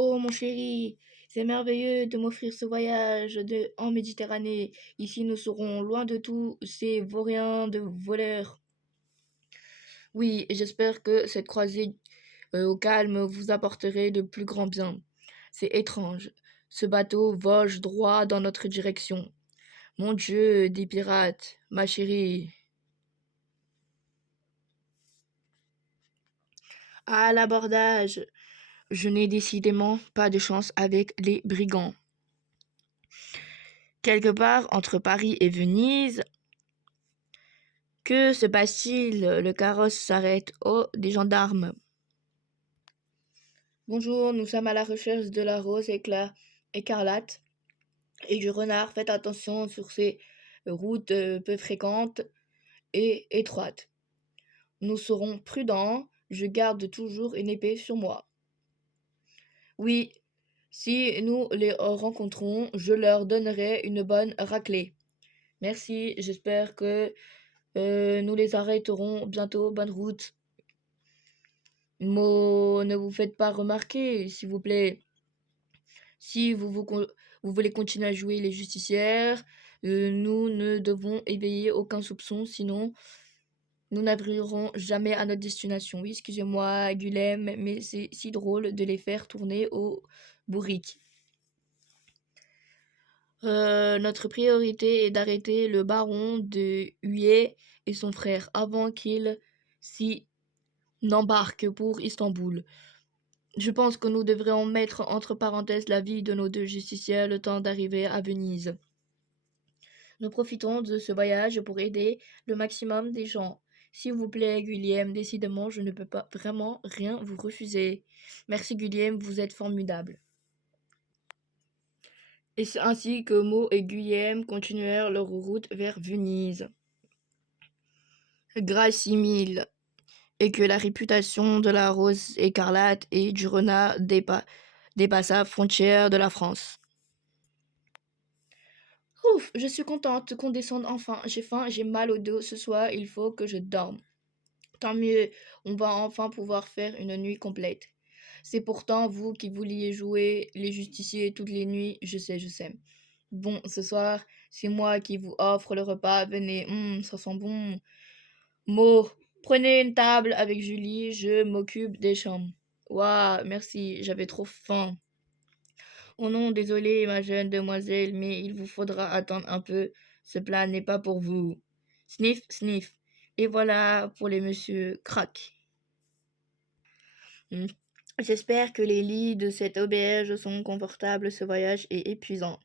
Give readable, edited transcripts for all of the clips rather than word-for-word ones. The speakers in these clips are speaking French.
Oh mon chéri, c'est merveilleux de m'offrir ce voyage en Méditerranée. Ici, nous serons loin de tous ces vauriens de voleurs. Oui, et j'espère que cette croisée au calme vous apporterait de plus grands biens. C'est étrange. Ce bateau voge droit dans notre direction. Mon Dieu, des pirates, ma chérie. À l'abordage. Je n'ai décidément pas de chance avec les brigands. Quelque part entre Paris et Venise, que se passe-t-il? Le carrosse s'arrête. Oh, des gendarmes. Bonjour, nous sommes à la recherche de la rose écarlate et du renard. Faites attention sur ces routes peu fréquentes et étroites. Nous serons prudents. Je garde toujours une épée sur moi. Oui, si nous les rencontrons, je leur donnerai une bonne raclée. Merci, j'espère que nous les arrêterons bientôt. Bonne route. Ne vous faites pas remarquer, s'il vous plaît. Si vous voulez continuer à jouer les justicières, nous ne devons éveiller aucun soupçon, sinon nous n'arriverons jamais à notre destination. Oui, excusez-moi, Gulem, mais c'est si drôle de les faire tourner au bourrique. Notre priorité est d'arrêter le baron de Huye et son frère avant qu'ils s'y n'embarquent pour Istanbul. Je pense que nous devrions mettre entre parenthèses la vie de nos deux justiciers le temps d'arriver à Venise. Nous profitons de ce voyage pour aider le maximum des gens. S'il vous plaît, Guillaume, décidément, je ne peux pas vraiment rien vous refuser. Merci, Guillaume, vous êtes formidable. Et c'est ainsi que Mo et Guillaume continuèrent leur route vers Venise. Gracie mille, et que la réputation de la rose écarlate et du renard dépassa frontière de la France. Ouf, je suis contente qu'on descende enfin. J'ai faim, j'ai mal au dos ce soir, il faut que je dorme. Tant mieux, on va enfin pouvoir faire une nuit complète. C'est pourtant vous qui vouliez jouer les justiciers toutes les nuits, je sais, je sais. Bon, ce soir, c'est moi qui vous offre le repas, venez, ça sent bon. Mo, prenez une table avec Julie, je m'occupe des chambres. Ouah, merci, j'avais trop faim. Oh non, désolé, ma jeune demoiselle, mais il vous faudra attendre un peu. Ce plat n'est pas pour vous. Sniff, sniff. Et voilà pour les monsieur crack. Hmm. J'espère que les lits de cette auberge sont confortables. Ce voyage est épuisant.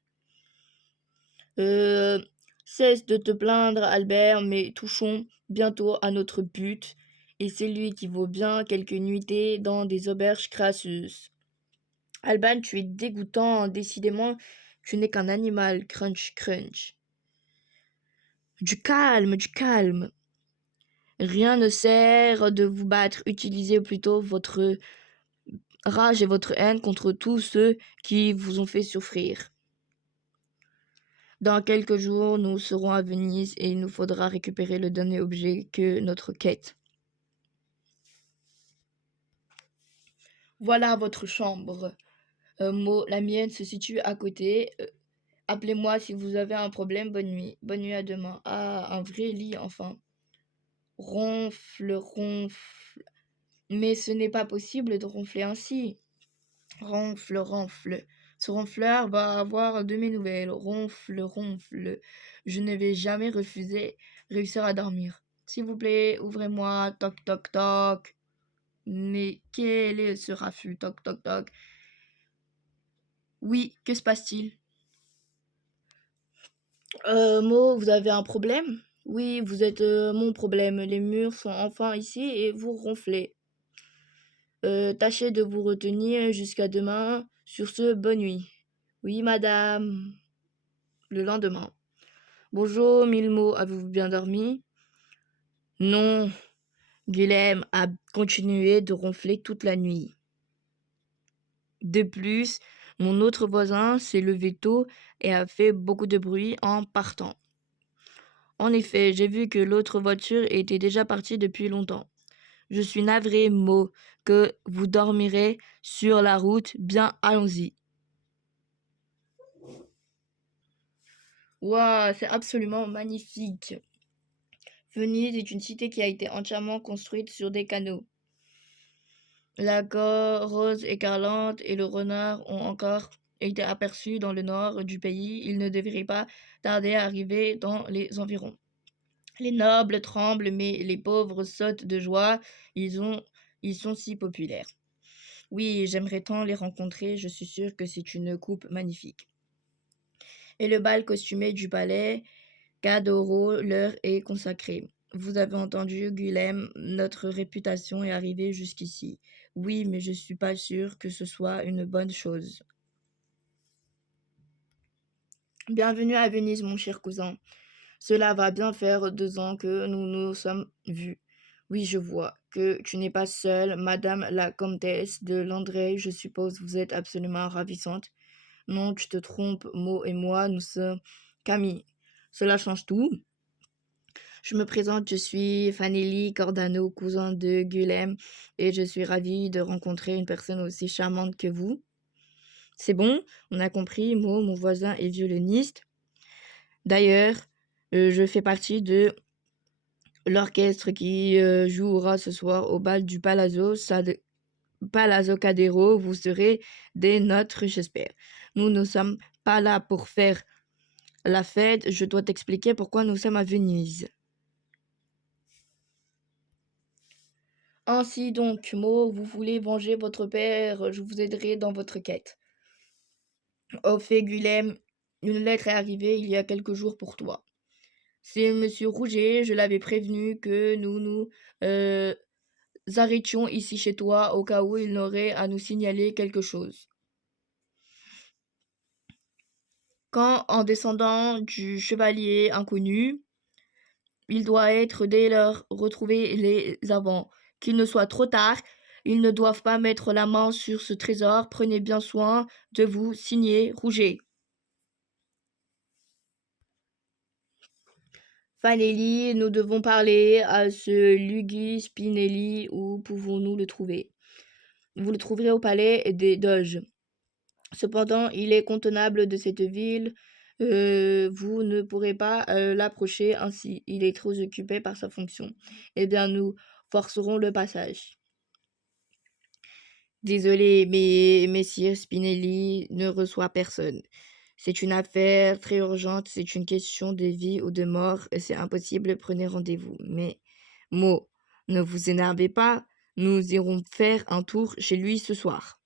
Cesse de te plaindre, Albert, mais touchons bientôt à notre but. Et c'est lui qui vaut bien quelques nuitées dans des auberges crasseuses. Alban, tu es dégoûtant, décidément, tu n'es qu'un animal, crunch, crunch. Du calme, du calme. Rien ne sert de vous battre, utilisez plutôt votre rage et votre haine contre tous ceux qui vous ont fait souffrir. Dans quelques jours, nous serons à Venise et il nous faudra récupérer le dernier objet que notre quête. Voilà votre chambre. La mienne se situe à côté. Appelez-moi si vous avez un problème. Bonne nuit. Bonne nuit à demain. Ah, un vrai lit, enfin. Ronfle, ronfle. Mais ce n'est pas possible de ronfler ainsi. Ronfle, ronfle. Ce ronfleur va avoir de mes nouvelles. Ronfle, ronfle. Je ne vais jamais réussir à dormir. S'il vous plaît, ouvrez-moi. Toc, toc, toc. Mais quel est ce raffut? Toc, toc, toc. Oui, que se passe-t-il? Mo, vous avez un problème? Oui, vous êtes mon problème. Les murs sont enfin ici et vous ronflez. Tâchez de vous retenir jusqu'à demain. Sur ce, bonne nuit. Oui, madame. Le lendemain. Bonjour, Milmo, avez-vous bien dormi? Non. Guilhem a continué de ronfler toute la nuit. De plus, mon autre voisin s'est levé tôt et a fait beaucoup de bruit en partant. En effet, j'ai vu que l'autre voiture était déjà partie depuis longtemps. Je suis navré, Mo, que vous dormirez sur la route. Bien, allons-y. Waouh, c'est absolument magnifique. Venise est une cité qui a été entièrement construite sur des canaux. La rose écarlate et le renard ont encore été aperçus dans le nord du pays. Ils ne devraient pas tarder à arriver dans les environs. Les nobles tremblent, mais les pauvres sautent de joie. Ils sont si populaires. Oui, j'aimerais tant les rencontrer. Je suis sûre que c'est une coupe magnifique. Et le bal costumé du palais Cadoro leur est consacré. Vous avez entendu, Guilhem, notre réputation est arrivée jusqu'ici. Oui, mais je suis pas sûre que ce soit une bonne chose. Bienvenue à Venise, mon cher cousin. Cela va bien faire 2 ans que nous nous sommes vus. Oui, je vois que tu n'es pas seule, Madame la comtesse de Landré, je suppose vous êtes absolument ravissante. Non, tu te trompes, Mo et moi, nous sommes Camille. Cela change tout. Je me présente, je suis Fanelli Cordano, cousin de Guilhem, et je suis ravie de rencontrer une personne aussi charmante que vous. C'est bon, on a compris, Mo, mon voisin est violoniste. D'ailleurs, je fais partie de l'orchestre qui jouera ce soir au bal du Palazzo Cadero. Vous serez des nôtres, j'espère. Nous ne sommes pas là pour faire la fête. Je dois t'expliquer pourquoi nous sommes à Venise. Ainsi donc, Mo, vous voulez venger votre père, je vous aiderai dans votre quête. Au fait, Guilhem, une lettre est arrivée il y a quelques jours pour toi. C'est Monsieur Rouget, je l'avais prévenu que nous nous arrêtions ici chez toi au cas où il n'aurait à nous signaler quelque chose. Quand, en descendant du chevalier inconnu, il doit être dès lors retrouver les avants. Qu'il ne soit trop tard, ils ne doivent pas mettre la main sur ce trésor. Prenez bien soin de vous. Signé Rouget. Fanelli, nous devons parler à ce Luigi Spinelli. Où pouvons-nous le trouver? Vous le trouverez au palais des Doges. Cependant, il est contenable de cette ville. Vous ne pourrez pas l'approcher ainsi. Il est trop occupé par sa fonction. Eh bien, nous forcerons le passage. Désolé, mais Messire Spinelli ne reçoit personne. C'est une affaire très urgente, c'est une question de vie ou de mort, et c'est impossible, prenez rendez-vous. Mais, Mo, ne vous énervez pas, nous irons faire un tour chez lui ce soir.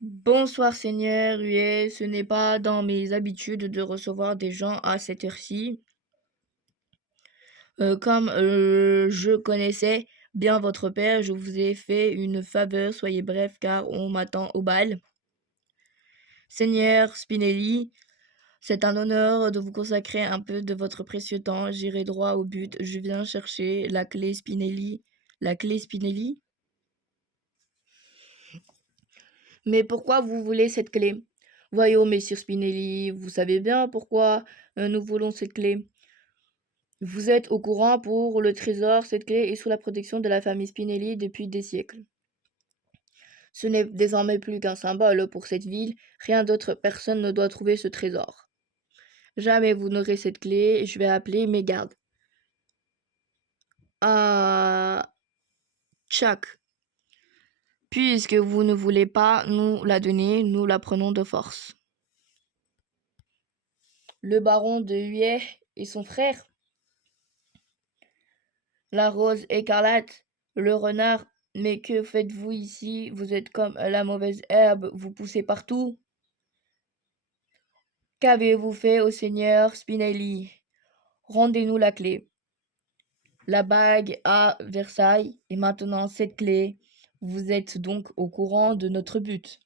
Bonsoir, Seigneur Huet, ce n'est pas dans mes habitudes de recevoir des gens à cette heure-ci. Comme je connaissais bien votre père, je vous ai fait une faveur, soyez bref, car on m'attend au bal. Seigneur Spinelli, c'est un honneur de vous consacrer un peu de votre précieux temps. J'irai droit au but. Je viens chercher la clé Spinelli. La clé Spinelli? Mais pourquoi vous voulez cette clé? Voyons, messieurs Spinelli, vous savez bien pourquoi nous voulons cette clé. Vous êtes au courant, pour le trésor, cette clé est sous la protection de la famille Spinelli depuis des siècles. Ce n'est désormais plus qu'un symbole pour cette ville. Rien d'autre, personne ne doit trouver ce trésor. Jamais vous n'aurez cette clé, je vais appeler mes gardes. Ah, Tchac. Puisque vous ne voulez pas nous la donner, nous la prenons de force. Le baron de Huet et son frère, la rose écarlate, le renard. Mais que faites-vous ici? Vous êtes comme la mauvaise herbe, vous poussez partout. Qu'avez-vous fait au seigneur Spinelli? Rendez-nous la clé. La bague à Versailles et maintenant cette clé. Vous êtes donc au courant de notre but?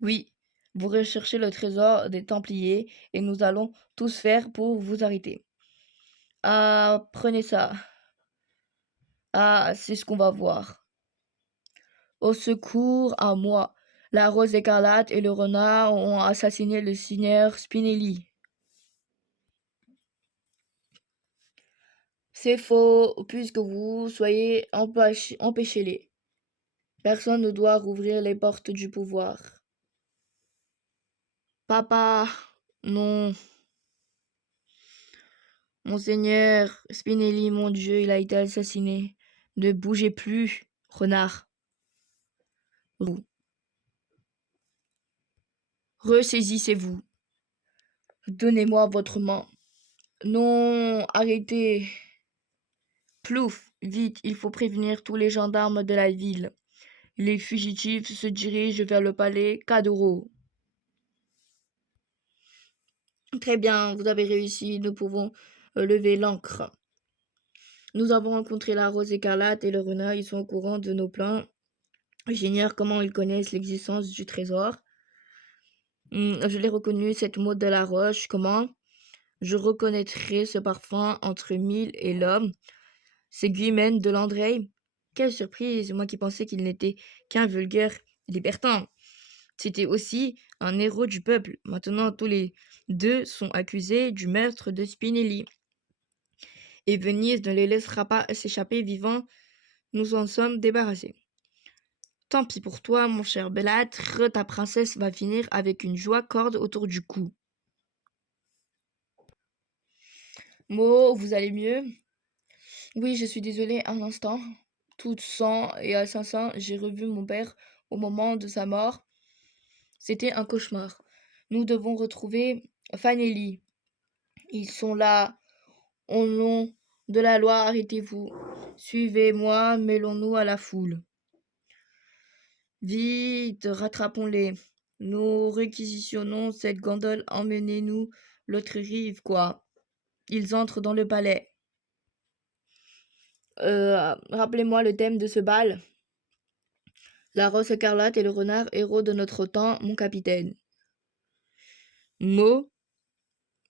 Oui, vous recherchez le trésor des Templiers et nous allons tous faire pour vous arrêter. Ah, prenez ça. Ah, c'est ce qu'on va voir. Au secours à moi. La rose écarlate et le renard ont assassiné le seigneur Spinelli. C'est faux, puisque vous soyez empêchez-les. Personne ne doit rouvrir les portes du pouvoir. Papa, non. Monseigneur Spinelli, mon Dieu, il a été assassiné. Ne bougez plus, renard. Vous. Ressaisissez-vous. Donnez-moi votre main. Non, arrêtez. Plouf, vite, il faut prévenir tous les gendarmes de la ville. Les fugitifs se dirigent vers le palais Cadoro. Très bien, vous avez réussi, nous pouvons lever l'ancre. Nous avons rencontré la Rose écarlate et le renard, ils sont au courant de nos plans. J'ignore comment ils connaissent l'existence du trésor. Je l'ai reconnu, cette mode de la roche. Comment? Je reconnaîtrai ce parfum entre mille et l'homme. C'est Guimène de Landrey. Quelle surprise, moi qui pensais qu'il n'était qu'un vulgaire libertin. C'était aussi un héros du peuple. Maintenant, tous les deux sont accusés du meurtre de Spinelli. Et Venise ne les laissera pas s'échapper vivants. Nous en sommes débarrassés. Tant pis pour toi, mon cher Bellâtre, ta princesse va finir avec une joie corde autour du cou. Mo, vous allez mieux? Oui, je suis désolée, un instant. Toute sang et assassin, j'ai revu mon père au moment de sa mort. C'était un cauchemar. Nous devons retrouver Fanelli. Ils sont là. Au nom de la loi, arrêtez-vous. Suivez-moi, mêlons-nous à la foule. Vite, rattrapons-les. Nous réquisitionnons cette gondole, emmenez-nous l'autre rive, quoi. Ils entrent dans le palais. Rappelez-moi le thème de ce bal. La rose écarlate et le renard, héros de notre temps, mon capitaine. Mo,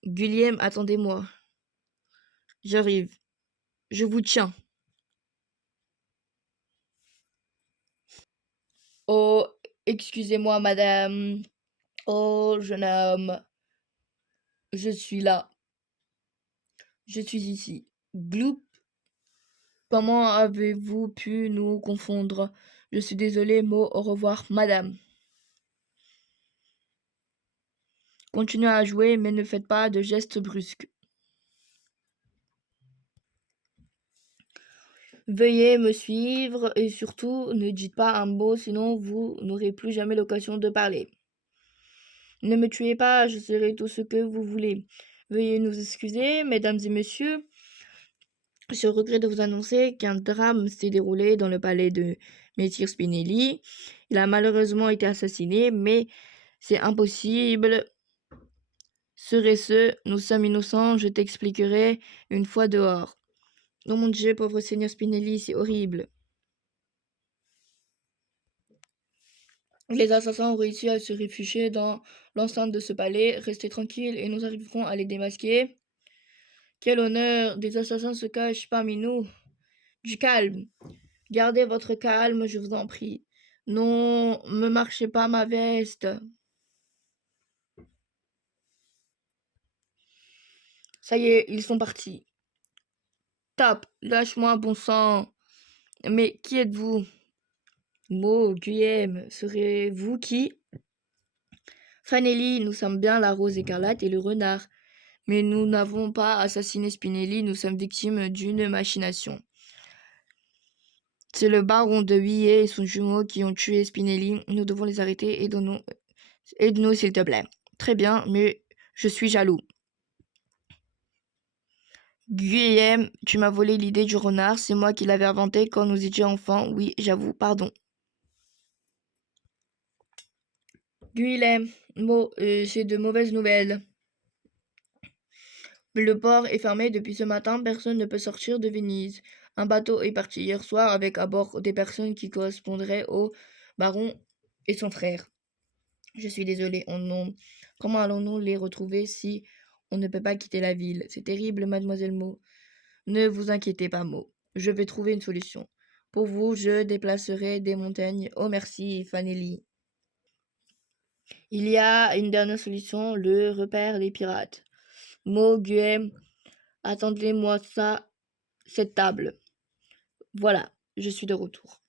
Guillaume, attendez-moi. J'arrive. Je vous tiens. Oh, excusez-moi, madame. Oh, jeune homme. Je suis là. Je suis ici. Gloup. Comment avez-vous pu nous confondre? Je suis désolé, Mo. Au revoir, madame. Continuez à jouer, mais ne faites pas de gestes brusques. Veuillez me suivre et surtout ne dites pas un mot, sinon vous n'aurez plus jamais l'occasion de parler. Ne me tuez pas, je serai tout ce que vous voulez. Veuillez nous excuser, mesdames et messieurs. Je regrette de vous annoncer qu'un drame s'est déroulé dans le palais de Messire Spinelli. Il a malheureusement été assassiné, mais c'est impossible. Serait-ce, nous sommes innocents, je t'expliquerai une fois dehors. Oh mon Dieu, pauvre Seigneur Spinelli, c'est horrible. Les assassins ont réussi à se réfugier dans l'enceinte de ce palais. Restez tranquilles et nous arriverons à les démasquer. Quel honneur! Des assassins se cachent parmi nous. Du calme. Gardez votre calme, je vous en prie. Non, me marchez pas ma veste. Ça y est, ils sont partis. Tape, lâche-moi, bon sang. Mais qui êtes-vous? Mo, Guillaume, serez-vous qui? Fanelli, nous sommes bien la rose écarlate et le renard. Mais nous n'avons pas assassiné Spinelli, nous sommes victimes d'une machination. C'est le baron de Huillet et son jumeau qui ont tué Spinelli. Nous devons les arrêter. Aide-nous, s'il te plaît. Très bien, mais je suis jaloux. Guillaume, tu m'as volé l'idée du renard. C'est moi qui l'avais inventé quand nous étions enfants. Oui, j'avoue, pardon. Guillaume, j'ai de mauvaises nouvelles. Le port est fermé depuis ce matin, personne ne peut sortir de Venise. Un bateau est parti hier soir avec à bord des personnes qui correspondraient au baron et son frère. Je suis désolée, comment allons-nous les retrouver si on ne peut pas quitter la ville? C'est terrible, mademoiselle Mo. Ne vous inquiétez pas, Mo. Je vais trouver une solution. Pour vous, je déplacerai des montagnes. Oh merci, Fanelli. Il y a une dernière solution, le repère des pirates. Mo, Guem, attendez-moi ça. cette table. Voilà, je suis de retour.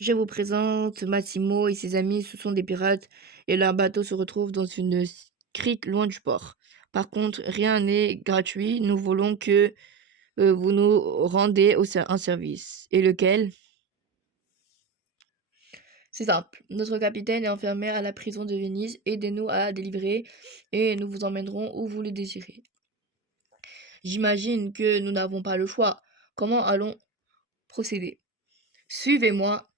Je vous présente Massimo et ses amis, ce sont des pirates et leur bateau se retrouve dans une crique loin du port. Par contre, rien n'est gratuit, nous voulons que vous nous rendez un service. Et lequel? C'est simple, notre capitaine est enfermé à la prison de Venise, aidez-nous à la délivrer et nous vous emmènerons où vous le désirez. J'imagine que nous n'avons pas le choix. Comment allons procéder? Suivez-moi,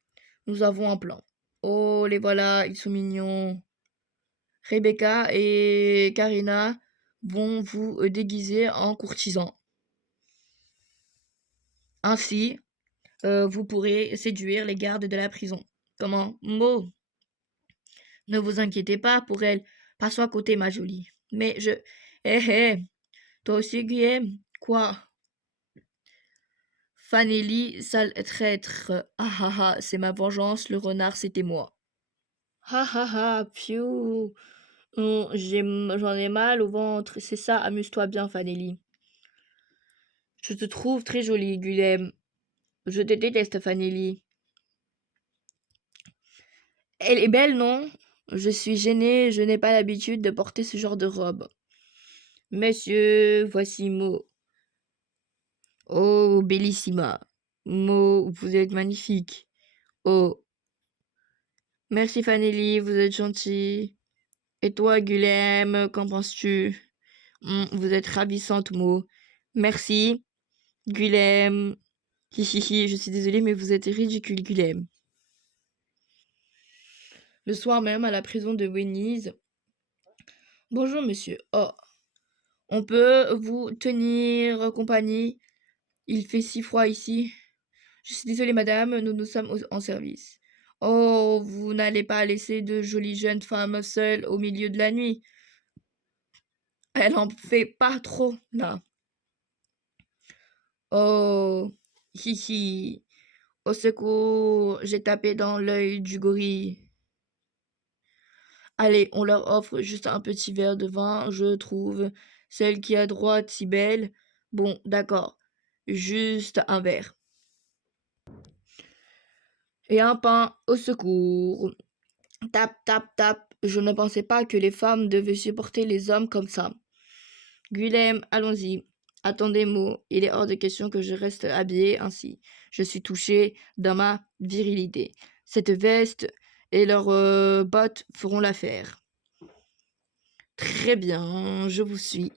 nous avons un plan. Oh, les voilà, ils sont mignons. Rebecca et Karina vont vous déguiser en courtisans. Ainsi, vous pourrez séduire les gardes de la prison. Comment? Mo, ne vous inquiétez pas pour elle. Passe à côté, ma jolie. Mais je... toi aussi, Guillaume? Quoi? Fanelli, sale traître. Ah ah ah, c'est ma vengeance, le renard, c'était moi. Ah ah ah, piou. J'en ai mal au ventre. C'est ça, amuse-toi bien, Fanelli. Je te trouve très jolie, Guillaume. Je te déteste, Fanelli. Elle est belle, non? Je suis gênée, je n'ai pas l'habitude de porter ce genre de robe. Messieurs, voici Mo. Oh, bellissima. Mo, vous êtes magnifique. Oh, merci Fanelli, vous êtes gentil. Et toi, Guilhem, qu'en penses-tu? Vous êtes ravissante, Mo. Merci, Guilhem. Hihihi, je suis désolée, mais vous êtes ridicule, Guilhem. Le soir même, à la prison de Venise. Bonjour, monsieur. Oh, on peut vous tenir compagnie? Il fait si froid ici. Je suis désolée, madame, nous sommes en service. Oh, vous n'allez pas laisser de jolies jeunes femmes seules au milieu de la nuit. Elle en fait pas trop, là. Oh, hi. Au secours, j'ai tapé dans l'œil du gorille. Allez, on leur offre juste un petit verre de vin, je trouve. Celle qui est à droite, si belle. Bon, d'accord. Juste un verre. Et un pain, au secours. Tap, tap, tap. Je ne pensais pas que les femmes devaient supporter les hommes comme ça. Guilhem, allons-y. Attendez, Mo, il est hors de question que je reste habillée ainsi. Je suis touchée dans ma virilité. Cette veste et leurs bottes feront l'affaire. Très bien, je vous suis.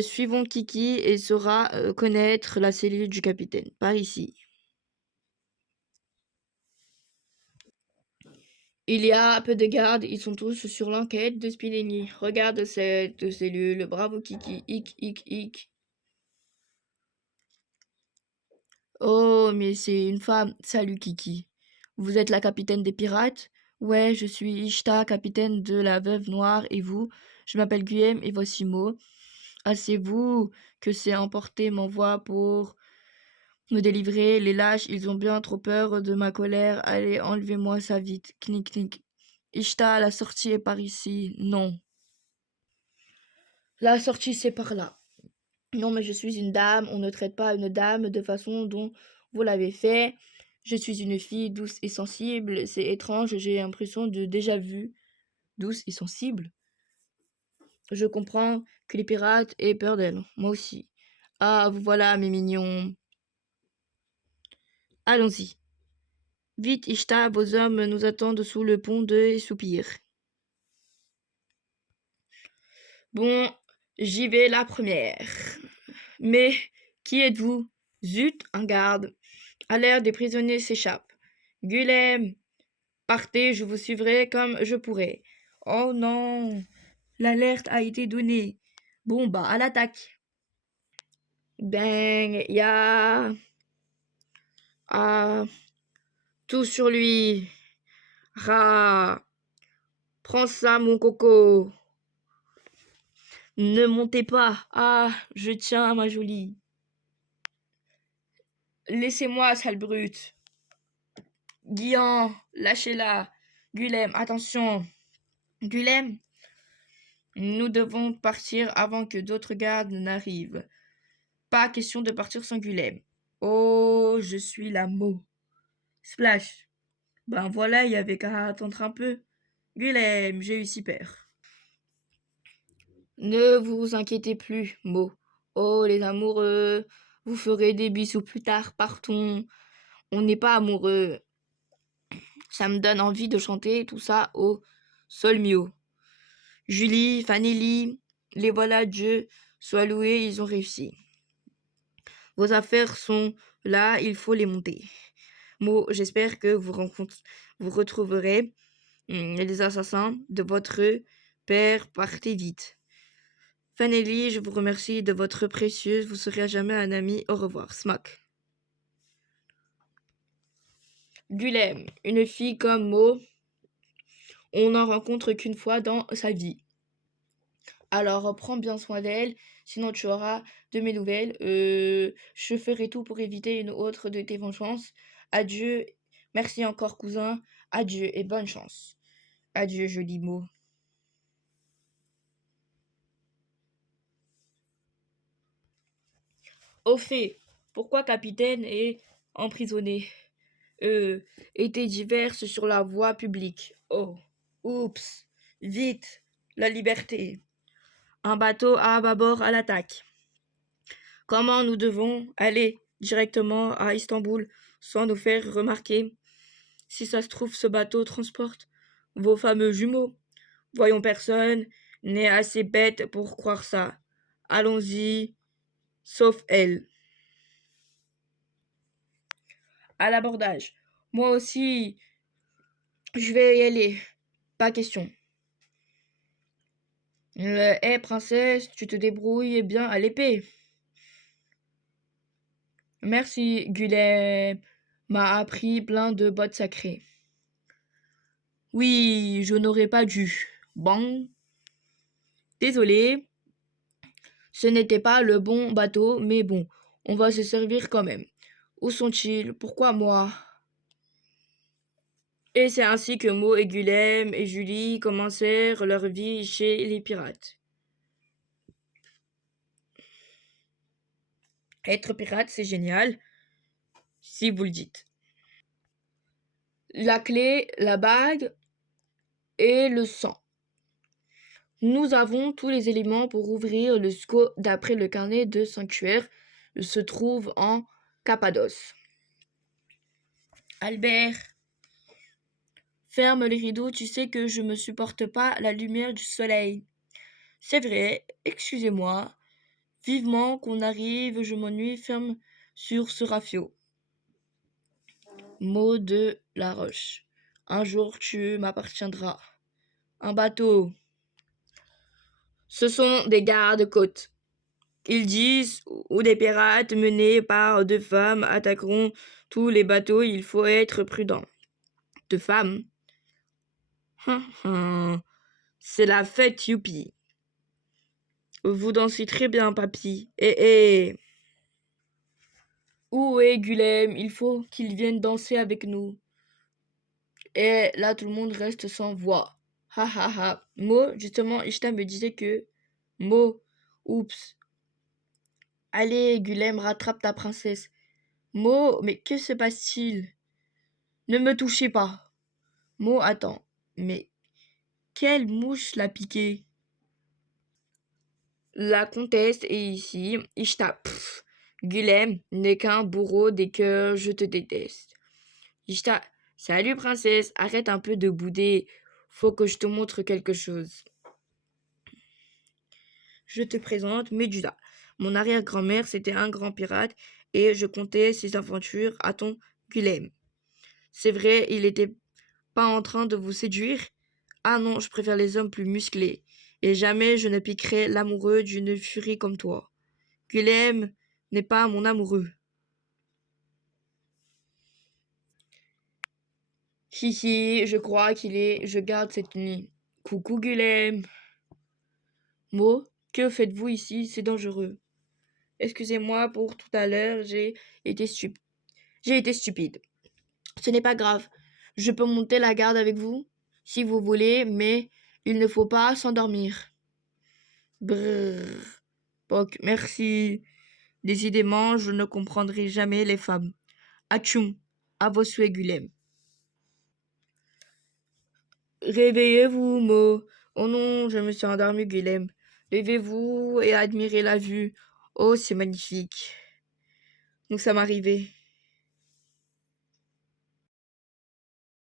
Suivons Kiki et saura connaître la cellule du capitaine. Par ici. Il y a peu de gardes, ils sont tous sur l'enquête de Spinelli. Regarde cette cellule, bravo Kiki, hic. Oh, mais c'est une femme. Salut Kiki. Vous êtes la capitaine des pirates? Ouais, je suis Ishta, capitaine de la Veuve Noire, et vous? Je m'appelle Guillaume et voici Mo. Ah, c'est vous que c'est emporté m'envoie pour me délivrer. Les lâches, ils ont bien trop peur de ma colère. Allez, enlevez-moi ça vite. Knick. Ishta, la sortie est par ici. Non. La sortie, c'est par là. Non, mais je suis une dame. On ne traite pas une dame de façon dont vous l'avez fait. Je suis une fille douce et sensible. C'est étrange, j'ai l'impression de déjà vu. Douce et sensible. Je comprends que les pirates aient peur d'elle. Moi aussi. Ah, vous voilà, mes mignons. Allons-y. Vite, Ishta, vos hommes nous attendent sous le pont de Soupir. Bon, j'y vais la première. Mais qui êtes-vous? Zut, un garde. À l'air des prisonniers s'échappent. Guilhem, partez, je vous suivrai comme je pourrai. Oh non, l'alerte a été donnée. Bon, bah, à l'attaque. Bang, ya. Ah, tout sur lui. Ra. Prends ça, mon coco. Ne montez pas. Ah, je tiens à ma jolie. Laissez-moi, sale brute. Guillan, lâchez-la. Guilhem, attention. Guilhem, nous devons partir avant que d'autres gardes n'arrivent. Pas question de partir sans Gulem. Oh, je suis la Mo. Splash. Ben voilà, il y avait qu'à attendre un peu. Gulem, j'ai eu si peur. Ne vous inquiétez plus, Mo. Oh, les amoureux, vous ferez des bisous plus tard, partons. On n'est pas amoureux. Ça me donne envie de chanter tout ça au sol mio. Julie, Fanny, les voilà, Dieu soit loué, ils ont réussi. Vos affaires sont là, il faut les monter. Mo, j'espère que vous retrouverez les assassins de votre père. Partez vite. Fanny, je vous remercie de votre précieuse. Vous serez à jamais un ami. Au revoir. Smack. Gulem, une fille comme Mo, on n'en rencontre qu'une fois dans sa vie. Alors, prends bien soin d'elle, sinon tu auras de mes nouvelles. Je ferai tout pour éviter une autre de tes vengeances. Adieu. Merci encore, cousin. Adieu et bonne chance. Adieu, joli mot. Au fait, pourquoi capitaine est emprisonné? Étaient diverses sur la voie publique. Oh, oups, vite, la liberté. Un bateau à bâbord à l'attaque. Comment nous devons aller directement à Istanbul sans nous faire remarquer? Si ça se trouve, ce bateau transporte vos fameux jumeaux. Voyons, personne n'est assez bête pour croire ça. Allons-y, sauf elle. À l'abordage. Moi aussi, je vais y aller. Pas question. Hé, princesse, tu te débrouilles bien à l'épée. Merci, Gulem m'a appris plein de bottes sacrées. Oui, je n'aurais pas dû. Bon. Désolé, ce n'était pas le bon bateau, mais bon, on va se servir quand même. Où sont-ils? Pourquoi moi? Et c'est ainsi que Mo et Gulem et Julie commencèrent leur vie chez les pirates. Être pirate, c'est génial, si vous le dites. La clé, la bague et le sang. Nous avons tous les éléments pour ouvrir le SCO d'après le carnet de sanctuaire se trouve en Cappadoce. Albert, ferme les rideaux, tu sais que je ne supporte pas la lumière du soleil. C'est vrai, excusez-moi. Vivement qu'on arrive, je m'ennuie, ferme sur ce rafio. Mot de la Roche. Un jour tu m'appartiendras. Un bateau. Ce sont des gardes-côtes. Ils disent, ou des pirates menés par deux femmes attaqueront tous les bateaux, il faut être prudent. Deux femmes? C'est la fête, youpi. Vous dansez très bien, papy. Où est Gulem? Il faut qu'il vienne danser avec nous. Et là, tout le monde reste sans voix. Ha ha ha. Mo, justement, Ishta me disait que Mo, oups. Allez, Gulem, rattrape ta princesse. Mo, mais que se passe-t-il? Ne me touchez pas. Mo, attends. Mais quelle mouche l'a piqué? La comtesse est ici. Ishta, pff. Gulem n'est qu'un bourreau des cœurs, je te déteste. Ishta, salut princesse, arrête un peu de bouder. Faut que je te montre quelque chose. Je te présente Medusa. Mon arrière-grand-mère, c'était un grand pirate et je contais ses aventures à ton Gulem. C'est vrai, il était pas en train de vous séduire? Ah non, je préfère les hommes plus musclés. Et jamais je ne piquerai l'amoureux d'une furie comme toi. Gulem n'est pas mon amoureux. Hihi, je crois qu'il est. Je garde cette nuit. Coucou Gulem. Mo, que faites-vous ici? C'est dangereux. Excusez-moi pour tout à l'heure, été j'ai été stupide. Ce n'est pas grave. Je peux monter la garde avec vous, si vous voulez, mais il ne faut pas s'endormir. Brrr. Poc, merci. Décidément, je ne comprendrai jamais les femmes. Atchoum, à vos souhaits, Gulem. Réveillez-vous, Mo. Oh non, je me suis endormi, Gulem. Levez-vous et admirez la vue. Oh, c'est magnifique. Nous sommes arrivés.